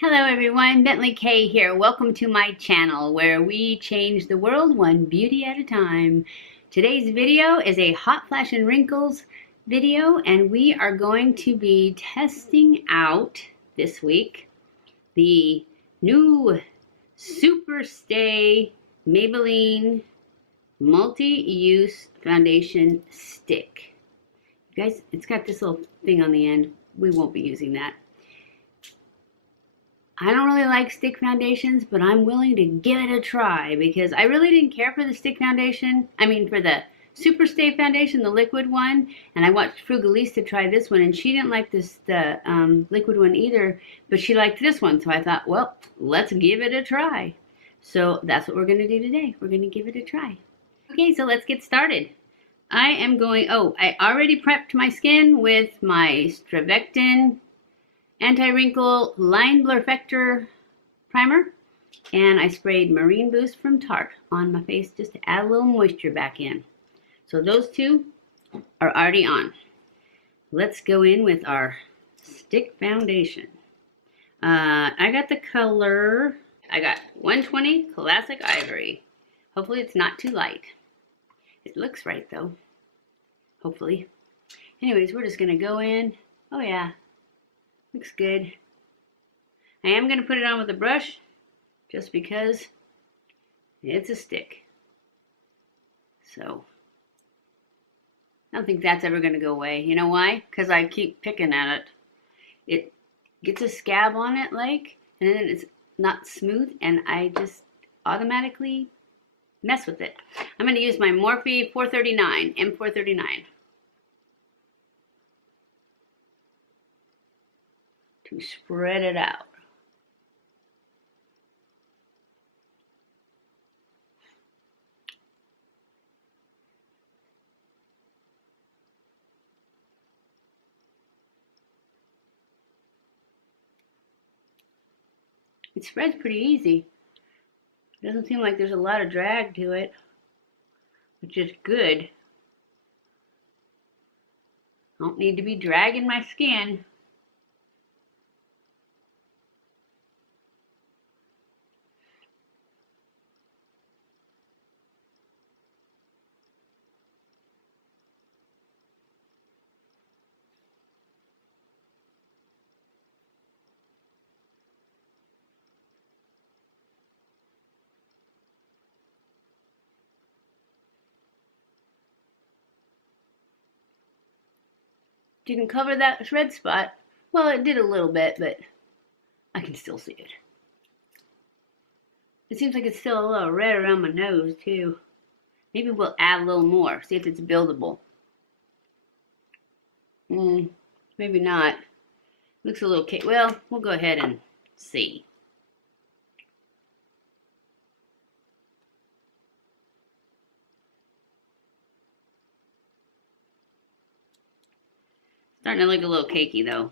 Hello everyone, BentlyK here. Welcome to my channel where we change the world one beauty at a time. Today's video is a hot flash and wrinkles video, and we are going to be testing out this week the new Superstay Maybelline multi-use foundation stick. You guys, it's got this little thing on the end. We won't be using that. I don't really like stick foundations, but I'm willing to give it a try because I really didn't care for the stick foundation. For the Superstay foundation, the liquid one, and I watched Frugalista try this one, and she didn't like the liquid one either, but she liked this one, so I thought, well, let's give it a try. So that's what we're going to do today. We're going to give it a try. Okay, so let's get started. I already prepped my skin with my StriVectin anti-wrinkle line blurfector primer, and I sprayed Marine Boost from Tarte on my face just to add a little moisture back in. So those two are already on. Let's go in with our stick foundation. I got the color, I got 120 Classic Ivory. Hopefully it's not too light. It looks right though, hopefully. Anyways, we're just gonna go in. Oh yeah. Looks good. I am going to put it on with a brush just because it's a stick. So I don't think that's ever going to go away. You know why? Because I keep picking at it. It gets a scab on it and then it's not smooth, and I just automatically mess with it. I'm going to use my Morphe 439, M439. To spread it out. It spreads pretty easy. It doesn't seem like there's a lot of drag to it, which is good. I don't need to be dragging my skin. Didn't cover that red spot. Well, it did a little bit, but I can still see it. It seems like it's still a little red around my nose too. Maybe we'll add a little more, see if it's buildable. Maybe not. Looks a little cake. Well, we'll go ahead and see. Starting to look a little cakey though,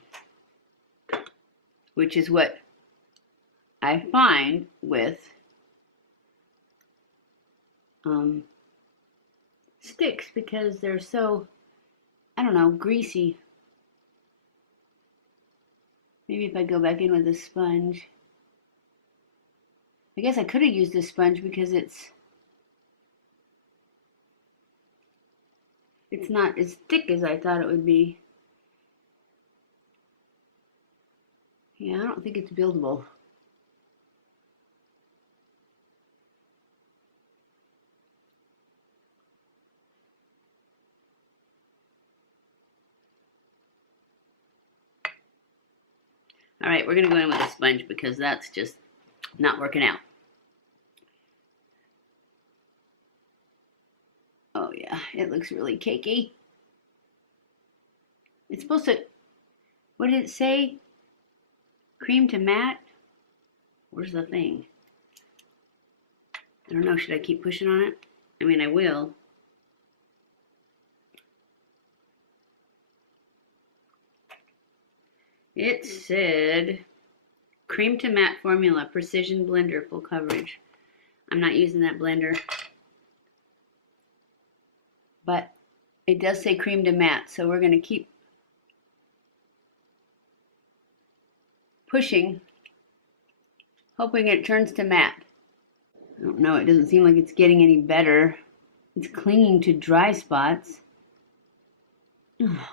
which is what I find with sticks, because they're so, I don't know, greasy. Maybe if I go back in with a sponge. I guess I could have used a sponge because it's not as thick as I thought it would be. Yeah, I don't think it's buildable. All right, we're going to go in with a sponge because that's just not working out. Oh yeah, it looks really cakey. It's supposed to, what did it say? Cream to matte? Where's the thing? I don't know, should I keep pushing on it? I will. It said cream to matte formula, precision blender, full coverage. I'm not using that blender. But it does say cream to matte, so we're going to keep pushing hoping it turns to matte. I don't know, it doesn't seem like it's getting any better. It's clinging to dry spots. Oh,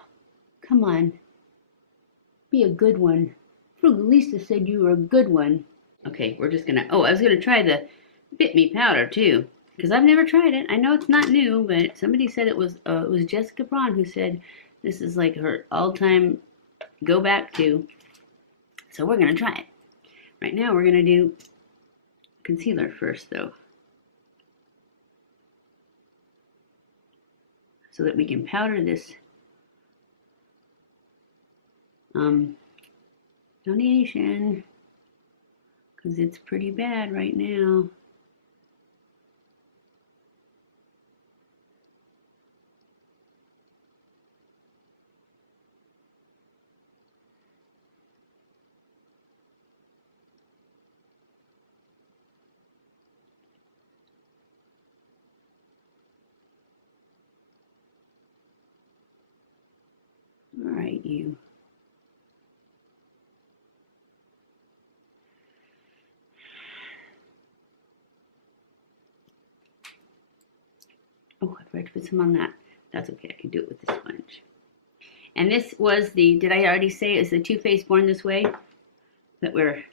come on. Be a good one. Frugalista said you were a good one. Okay, we're just gonna, oh, I was gonna try the Bit Me powder too, because I've never tried it. I know it's not new, but somebody said it was Jessica Braun who said this is like her all-time go back to. So we're gonna try it. Right now we're gonna do concealer first though, so that we can powder this foundation, because it's pretty bad right now. All right, you. Oh, I forgot to put some on that. That's okay, I can do it with the sponge. And this was the, did I already say it's the Too Faced Born This Way that we're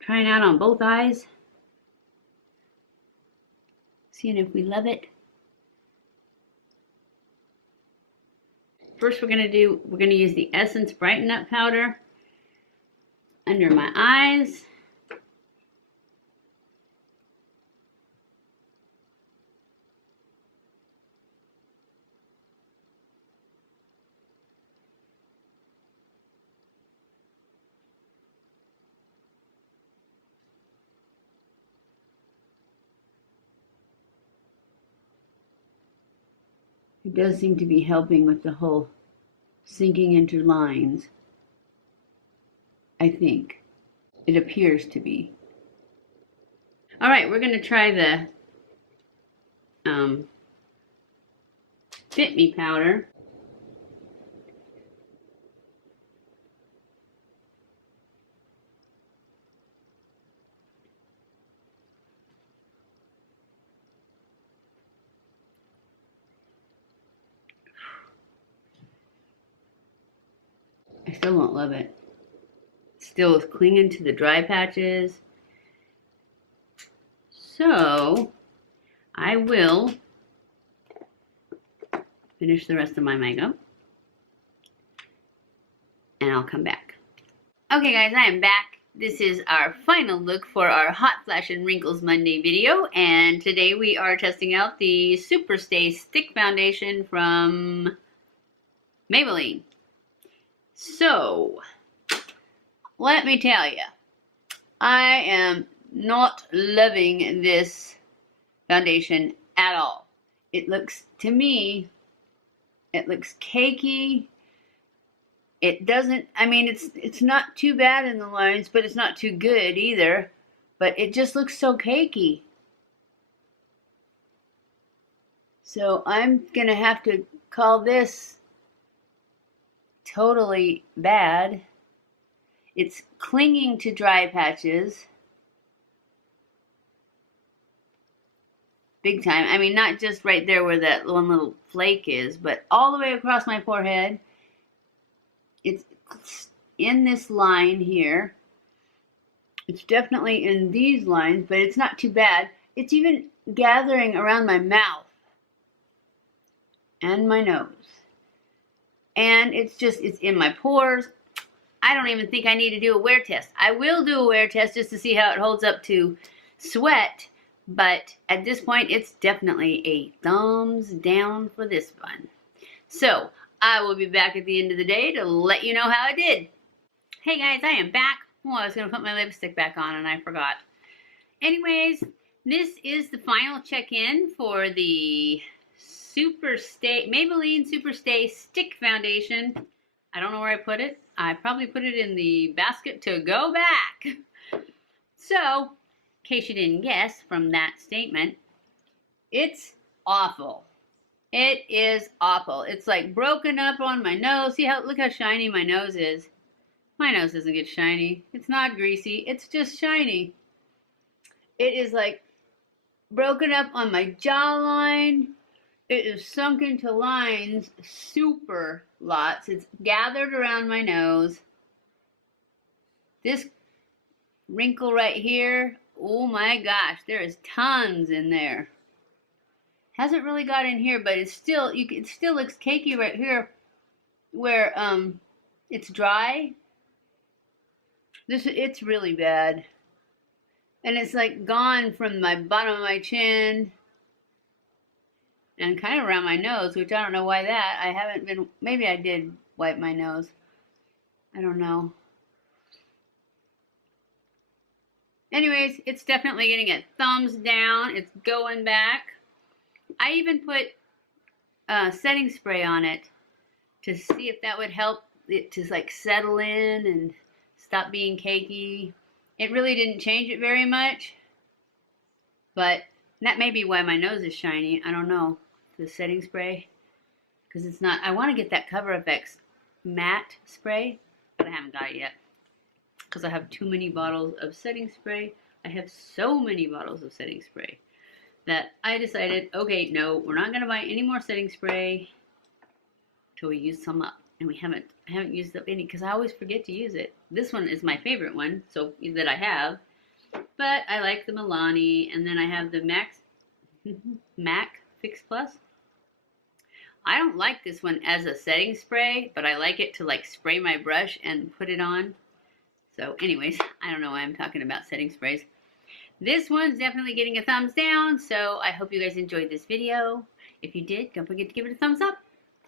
trying out on both eyes. Seeing if we love it. First we're gonna use the Essence Brighten Up powder under my eyes. It does seem to be helping with the whole sinking into lines. I think. It appears to be. All right, we're going to try the Fit Me powder. I still don't love it. Still is clinging to the dry patches. So I will finish the rest of my makeup and I'll come back. Okay guys, I am back. This is our final look for our Hot Flash and Wrinkles Monday video, and today we are testing out the Superstay Stick Foundation from Maybelline. So, let me tell you, I am not loving this foundation at all. It looks, to me, it looks cakey. It doesn't, I mean, it's not too bad in the lines, but it's not too good either. But it just looks so cakey. So I'm going to have to call this totally bad. It's clinging to dry patches. Big time. I mean, not just right there where that one little flake is, but all the way across my forehead. It's in this line here. It's definitely in these lines, but it's not too bad. It's even gathering around my mouth and my nose. And it's in my pores. I don't even think I need to do a wear test. I will do a wear test just to see how it holds up to sweat, but at this point, it's definitely a thumbs down for this one. So, I will be back at the end of the day to let you know how I did. Hey guys, I am back. Oh, I was going to put my lipstick back on and I forgot. Anyways, this is the final check-in for the Maybelline Superstay Stick Foundation. I don't know where I put it. I probably put it in the basket to go back. So, in case you didn't guess from that statement, it's awful. It is awful. It's like broken up on my nose. Look how shiny my nose is. My nose doesn't get shiny. It's not greasy. It's just shiny. It is like broken up on my jawline. It is sunk into lines super lots. It's gathered around my nose. This wrinkle right here, oh my gosh, there is tons in there. Hasn't really got in here, but it's still, it still looks cakey right here where it's dry. It's really bad. And it's like gone from my bottom of my chin and kind of around my nose, which I don't know why that. I haven't been, maybe I did wipe my nose. I don't know. Anyways, it's definitely getting a thumbs down. It's going back. I even put setting spray on it to see if that would help it to like settle in and stop being cakey. It really didn't change it very much, but that may be why my nose is shiny. I don't know, the setting spray, because it's not, I want to get that Cover FX matte spray, but I haven't got it yet because I have too many bottles of setting spray. I have so many bottles of setting spray that I decided, okay, no, we're not going to buy any more setting spray till we use some up. And I haven't used up any because I always forget to use it. This one is my favorite one, so that I have. But I like the Milani, and then I have the MAC Fix Plus. I don't like this one as a setting spray, but I like it to like spray my brush and put it on. So anyways, I don't know why I'm talking about setting sprays. This one's definitely getting a thumbs down, so I hope you guys enjoyed this video. If you did, don't forget to give it a thumbs up.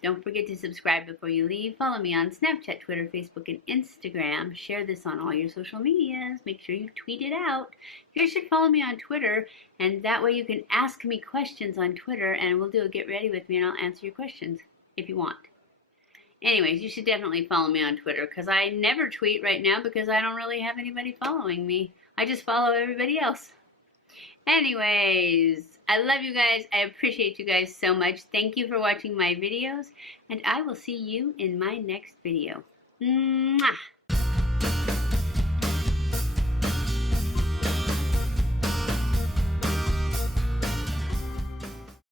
Don't forget to subscribe before you leave. Follow me on Snapchat, Twitter, Facebook, and Instagram. Share this on all your social medias. Make sure you tweet it out. You guys should follow me on Twitter, and that way you can ask me questions on Twitter, and we'll do a get ready with me, and I'll answer your questions if you want. Anyways, you should definitely follow me on Twitter, because I never tweet right now because I don't really have anybody following me. I just follow everybody else. Anyways, I love you guys. I appreciate you guys so much. Thank you for watching my videos, and I will see you in my next video. Mwah!